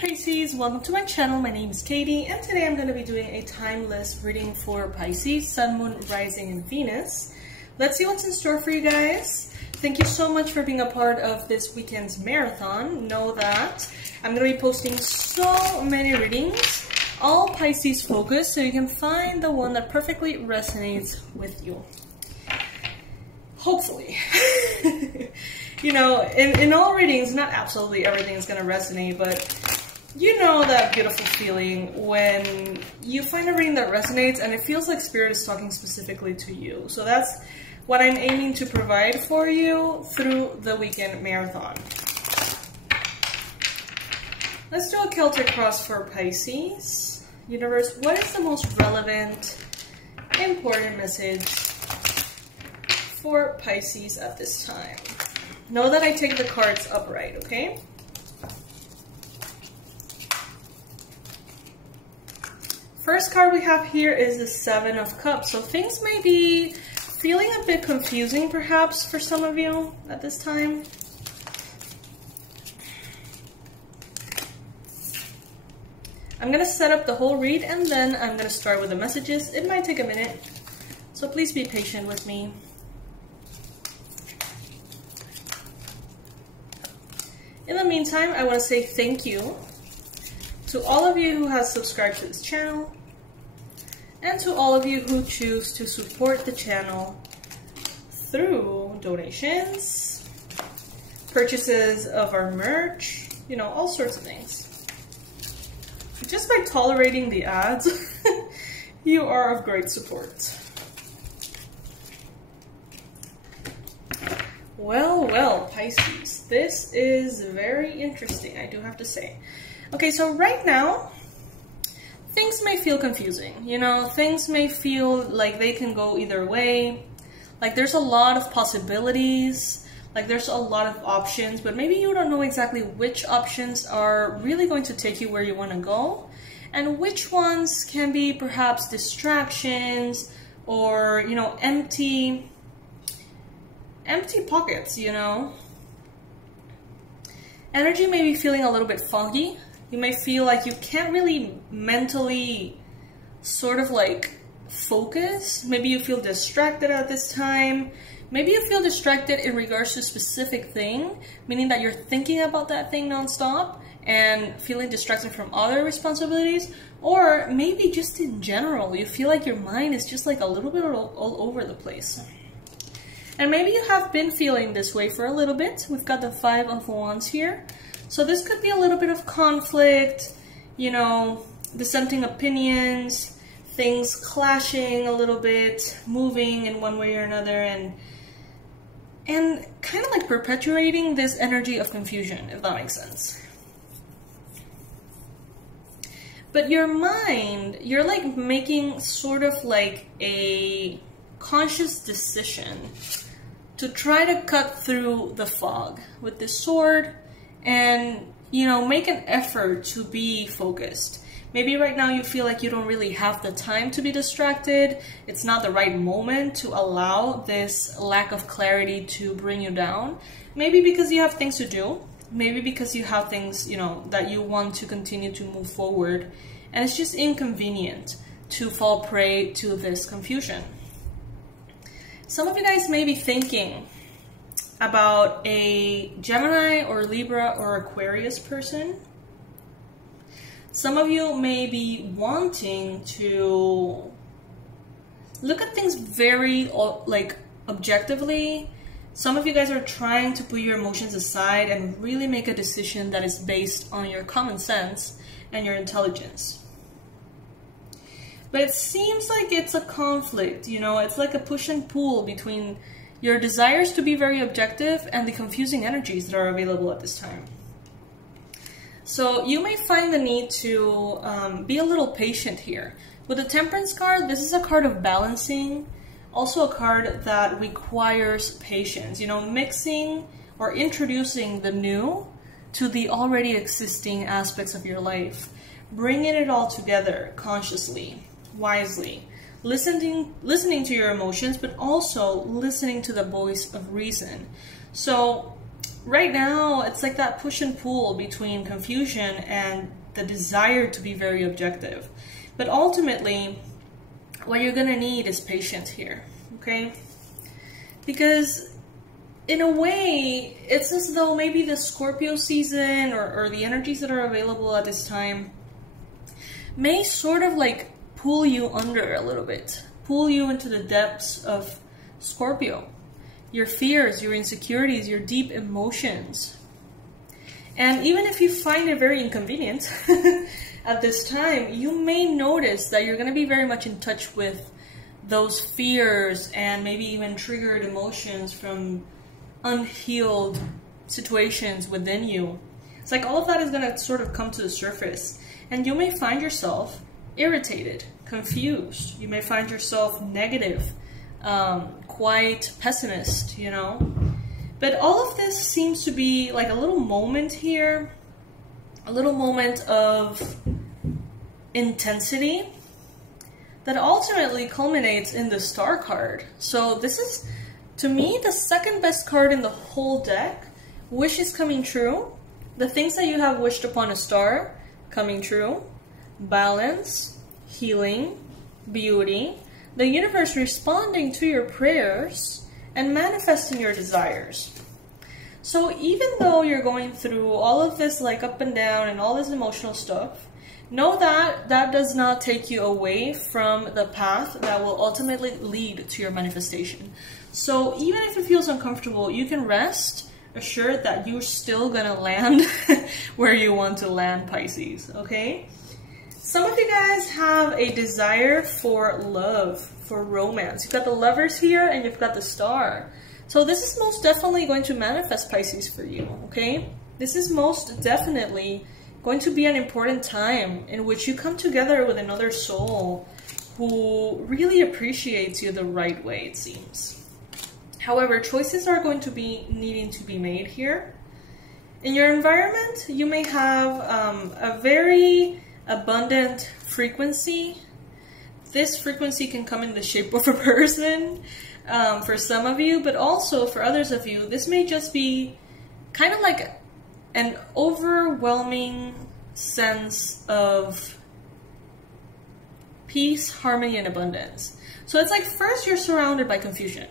Pisces, welcome to my channel. My name is Katie and today I'm going to be doing a timeless reading for Pisces, Sun, Moon, Rising, and Venus. Let's see what's in store for you guys. Thank you so much for being a part of this weekend's marathon. Know that I'm going to be posting so many readings, all Pisces focused, so you can find the one that perfectly resonates with you. Hopefully. You know, in all readings, not absolutely everything is going to resonate, but you know that beautiful feeling when you find a reading that resonates and it feels like Spirit is talking specifically to you. So that's what I'm aiming to provide for you through the weekend marathon. Let's do a Celtic cross for Pisces. Universe, what is the most relevant, important message for Pisces at this time? Know that I take the cards upright, okay? First card we have here is the Seven of Cups. So things may be feeling a bit confusing perhaps for some of you at this time. I'm gonna set up the whole read and then I'm gonna start with the messages. It might take a minute, so please be patient with me. In the meantime, I want to say thank you to all of you who have subscribed to this channel and to all of you who choose to support the channel through donations, purchases of our merch, you know, all sorts of things. Just by tolerating the ads, you are of great support. Well, Pisces, this is very interesting, I do have to say. Okay, so right now, things may feel confusing, you know, things may feel like they can go either way, like there's a lot of possibilities, like there's a lot of options, but maybe you don't know exactly which options are really going to take you where you want to go, and which ones can be perhaps distractions or, you know, empty pockets, you know. Energy may be feeling a little bit foggy. You may feel like you can't really mentally sort of like focus. Maybe you feel distracted at this time. Maybe you feel distracted in regards to a specific thing, meaning that you're thinking about that thing nonstop and feeling distracted from other responsibilities. Or maybe just in general, you feel like your mind is just like a little bit all over the place. And maybe you have been feeling this way for a little bit. We've got the Five of Wands here. So this could be a little bit of conflict, you know, dissenting opinions, things clashing a little bit, moving in one way or another, and kind of like perpetuating this energy of confusion, if that makes sense. But your mind, you're like making sort of like a conscious decision to try to cut through the fog with this sword and, you know, make an effort to be focused. Maybe right now you feel like you don't really have the time to be distracted. It's not the right moment to allow this lack of clarity to bring you down. Maybe because you have things to do. Maybe because you have things, you know, that you want to continue to move forward. And it's just inconvenient to fall prey to this confusion. Some of you guys may be thinking about a Gemini or Libra or Aquarius person. Some of you may be wanting to look at things very like objectively. Some of you guys are trying to put your emotions aside and really make a decision that is based on your common sense and your intelligence. But it seems like it's a conflict, you know, it's like a push and pull between your desires to be very objective and the confusing energies that are available at this time. So you may find the need to be a little patient here. With the Temperance card, this is a card of balancing, also a card that requires patience, you know, mixing or introducing the new to the already existing aspects of your life, bringing it all together consciously, wisely, listening to your emotions, but also listening to the voice of reason. So right now, it's like that push and pull between confusion and the desire to be very objective. But ultimately, what you're gonna need is patience here, okay? Because in a way, it's as though maybe the Scorpio season or the energies that are available at this time may sort of like pull you under a little bit, pull you into the depths of Scorpio, your fears, your insecurities, your deep emotions. And even if you find it very inconvenient at this time, you may notice that you're going to be very much in touch with those fears and maybe even triggered emotions from unhealed situations within you. It's like all of that is going to sort of come to the surface, and you may find yourself irritated, confused. You may find yourself negative, quite pessimist, you know. But all of this seems to be like a little moment here, a little moment of intensity that ultimately culminates in the Star card. So this is, to me, the second best card in the whole deck. Wishes coming true. The things that you have wished upon a star coming true. Balance, healing, beauty, the universe responding to your prayers, and manifesting your desires. So even though you're going through all of this like up and down and all this emotional stuff, know that that does not take you away from the path that will ultimately lead to your manifestation. So even if it feels uncomfortable, you can rest assured that you're still gonna land where you want to land, Pisces, okay? Some of you guys have a desire for love, for romance. You've got the Lovers here and you've got the Star. So this is most definitely going to manifest, Pisces, for you, okay? This is most definitely going to be an important time in which you come together with another soul who really appreciates you the right way, it seems. However, choices are going to be needing to be made here. In your environment, you may have a very abundant frequency. This frequency can come in the shape of a person for some of you, but also for others of you, this may just be kind of like an overwhelming sense of peace, harmony, and abundance. So it's like first you're surrounded by confusion,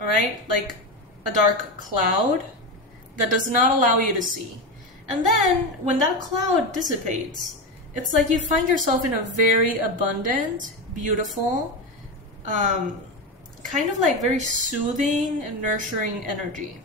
all right? Like a dark cloud that does not allow you to see. And then when that cloud dissipates, it's like you find yourself in a very abundant, beautiful, kind of like very soothing and nurturing energy.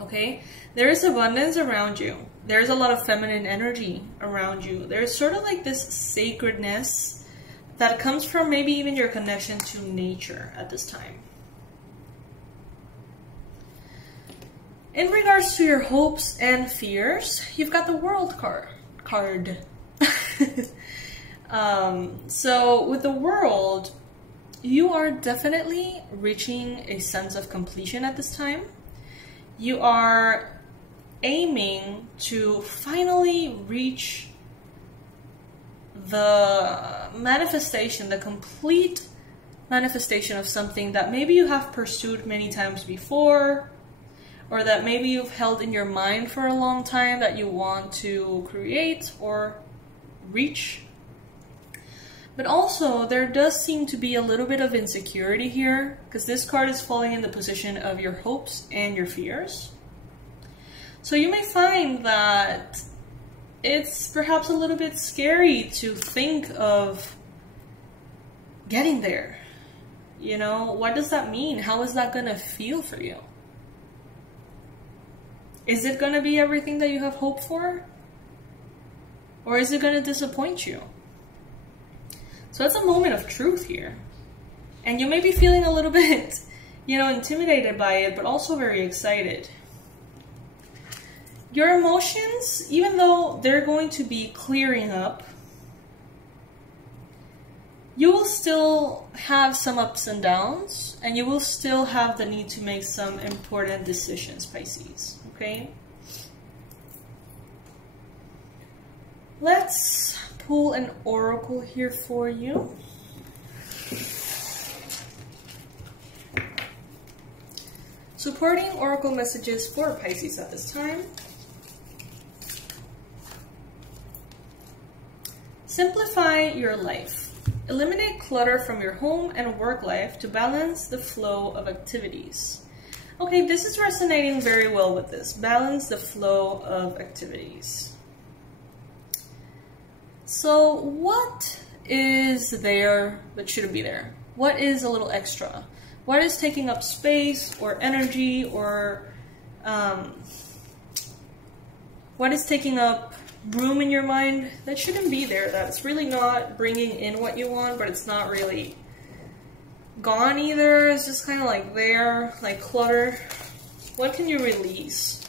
Okay? There is abundance around you. There's a lot of feminine energy around you. There's sort of like this sacredness that comes from maybe even your connection to nature at this time. In regards to your hopes and fears, you've got the World card. So with the World, you are definitely reaching a sense of completion at this time. You are aiming to finally reach the manifestation, the complete manifestation of something that maybe you have pursued many times before, or that maybe you've held in your mind for a long time that you want to create or reach. But also, there does seem to be a little bit of insecurity here, because this card is falling in the position of your hopes and your fears. So you may find that it's perhaps a little bit scary to think of getting there. You know, what does that mean? How is that going to feel for you? Is it going to be everything that you have hoped for? Or is it going to disappoint you? So it's a moment of truth here. And you may be feeling a little bit, you know, intimidated by it, but also very excited. Your emotions, even though they're going to be clearing up, you will still have some ups and downs, and you will still have the need to make some important decisions, Pisces, okay? Let's pull an oracle here for you. So Supporting oracle messages for Pisces at this time. Simplify your life. Eliminate clutter from your home and work life to balance the flow of activities. Okay, this is resonating very well with this. Balance the flow of activities. So what is there that shouldn't be there? What is a little extra? What is taking up space or energy, or what is taking up room in your mind that shouldn't be there? That's really not bringing in what you want, but it's not really gone either. It's just kind of like there, like clutter. What can you release?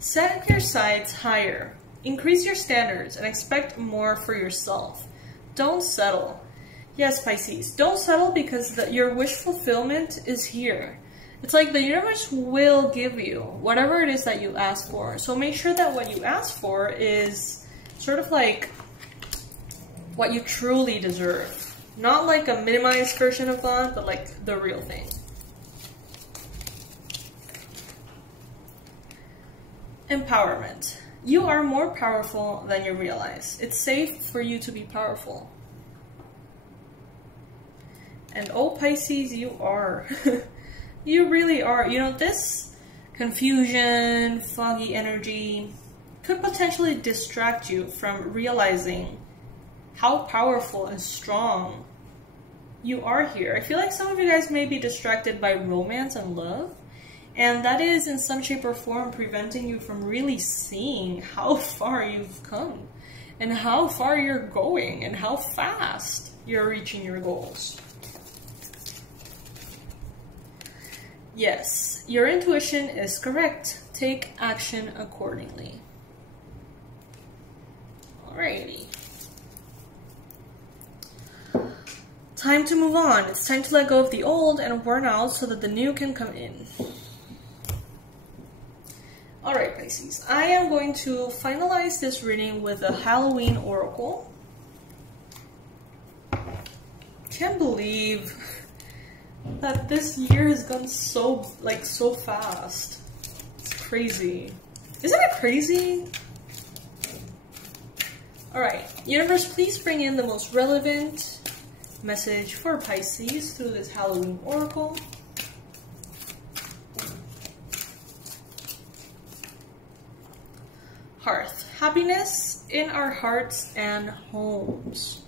Set your sights higher. Increase your standards and expect more for yourself. Don't settle. Yes, Pisces, don't settle, because your wish fulfillment is here. It's like the universe will give you whatever it is that you ask for. So make sure that what you ask for is sort of like what you truly deserve. Not like a minimized version of that, but like the real thing. Empowerment. You are more powerful than you realize. It's safe for you to be powerful. And oh, Pisces, you are. You really are. You know, this confusion, foggy energy could potentially distract you from realizing how powerful and strong you are here. I feel like some of you guys may be distracted by romance and love, and that is in some shape or form preventing you from really seeing how far you've come and how far you're going and how fast you're reaching your goals. Yes, your intuition is correct. Take action accordingly. Alrighty. Time to move on. It's time to let go of the old and worn out so that the new can come in. Alright, Pisces. I am going to finalize this reading with a Halloween oracle. Can't believe that this year has gone so fast. It's crazy. Isn't it crazy? Alright, universe, please bring in the most relevant message for Pisces through this Halloween oracle. Hearth. Happiness in our hearts and homes.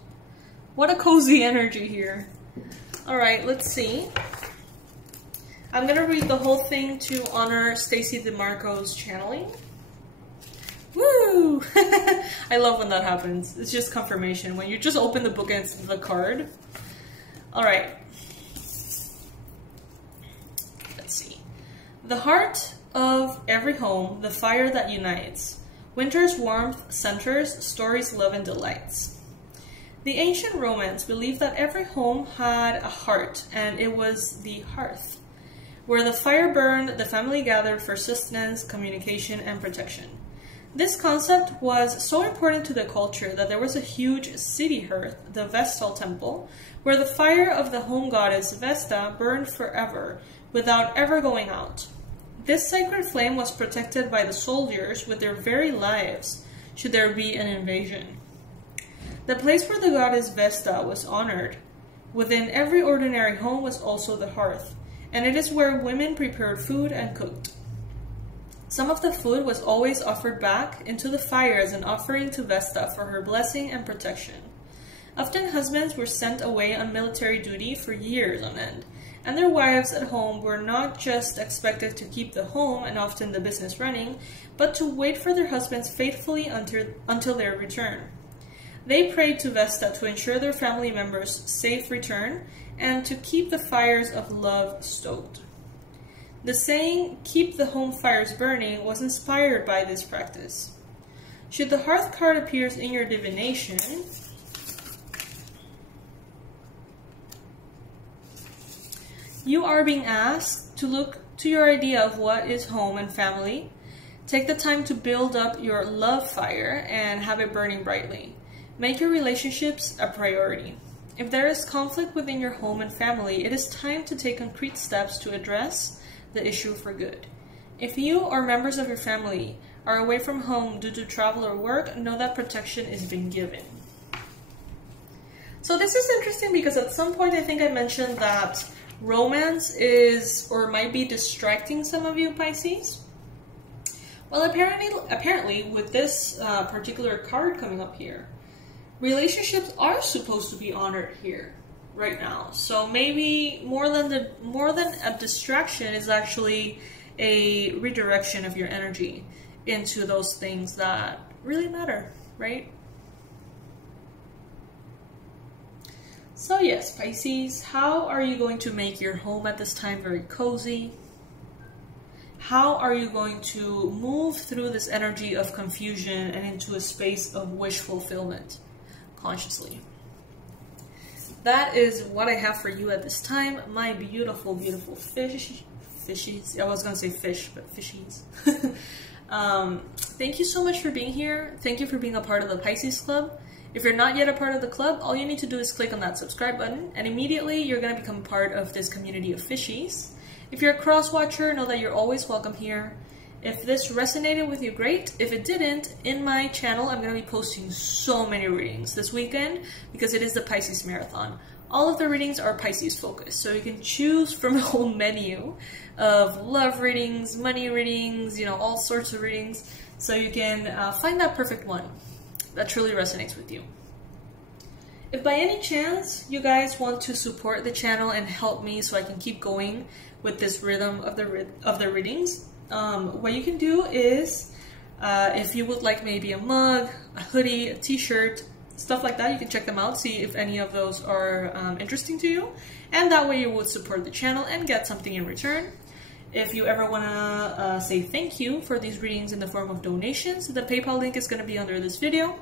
What a cozy energy here. Alright, let's see. I'm gonna read the whole thing to honor Stacy DeMarco's channeling. Woo! I love when that happens. It's just confirmation. When you just open the book and it's the card. Alright. Let's see. The heart of every home, the fire that unites. Winter's warmth centers, stories, love, and delights. The ancient Romans believed that every home had a heart, and it was the hearth. Where the fire burned, the family gathered for sustenance, communication, and protection. This concept was so important to the culture that there was a huge city hearth, the Vestal Temple, where the fire of the home goddess Vesta burned forever, without ever going out. This sacred flame was protected by the soldiers with their very lives, should there be an invasion. The place where the goddess Vesta was honored within every ordinary home was also the hearth, and it is where women prepared food and cooked. Some of the food was always offered back into the fire as an offering to Vesta for her blessing and protection. Often husbands were sent away on military duty for years on end, and their wives at home were not just expected to keep the home and often the business running, but to wait for their husbands faithfully until their return. They prayed to Vesta to ensure their family members' safe return and to keep the fires of love stoked. The saying, "keep the home fires burning," was inspired by this practice. Should the hearth card appears in your divination, you are being asked to look to your idea of what is home and family. Take the time to build up your love fire and have it burning brightly. Make your relationships a priority. If there is conflict within your home and family, it is time to take concrete steps to address the issue for good. If you or members of your family are away from home due to travel or work, know that protection is being given. So this is interesting because at some point I think I mentioned that romance is or might be distracting some of you Pisces. Well, apparently with this particular card coming up here, relationships are supposed to be honored here right now. So maybe more than a distraction is actually a redirection of your energy into those things that really matter, right? So yes, Pisces, how are you going to make your home at this time very cozy? How are you going to move through this energy of confusion and into a space of wish fulfillment consciously? That is what I have for you at this time, my beautiful, beautiful fishies. I was going to say fish, but fishies. Thank you so much for being here. Thank you for being a part of the Pisces Club. If you're not yet a part of the club, all you need to do is click on that subscribe button, and immediately you're going to become part of this community of fishies. If you're a cross-watcher, know that you're always welcome here. If this resonated with you, great. If it didn't, in my channel, I'm going to be posting so many readings this weekend because it is the Pisces Marathon. All of the readings are Pisces focused, so you can choose from a whole menu of love readings, money readings, you know, all sorts of readings. So you can find that perfect one that truly resonates with you. If by any chance you guys want to support the channel and help me so I can keep going with this rhythm of the readings, what you can do is, if you would like maybe a mug, a hoodie, a t-shirt, stuff like that, you can check them out, see if any of those are interesting to you, and that way you would support the channel and get something in return. If you ever want to say thank you for these readings in the form of donations, the PayPal link is going to be under this video,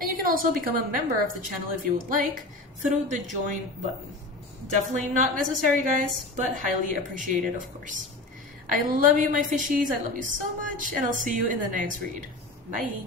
and you can also become a member of the channel if you would like through the join button. Definitely not necessary, guys, but highly appreciated, of course. I love you, my fishies. I love you so much, and I'll see you in the next read. Bye.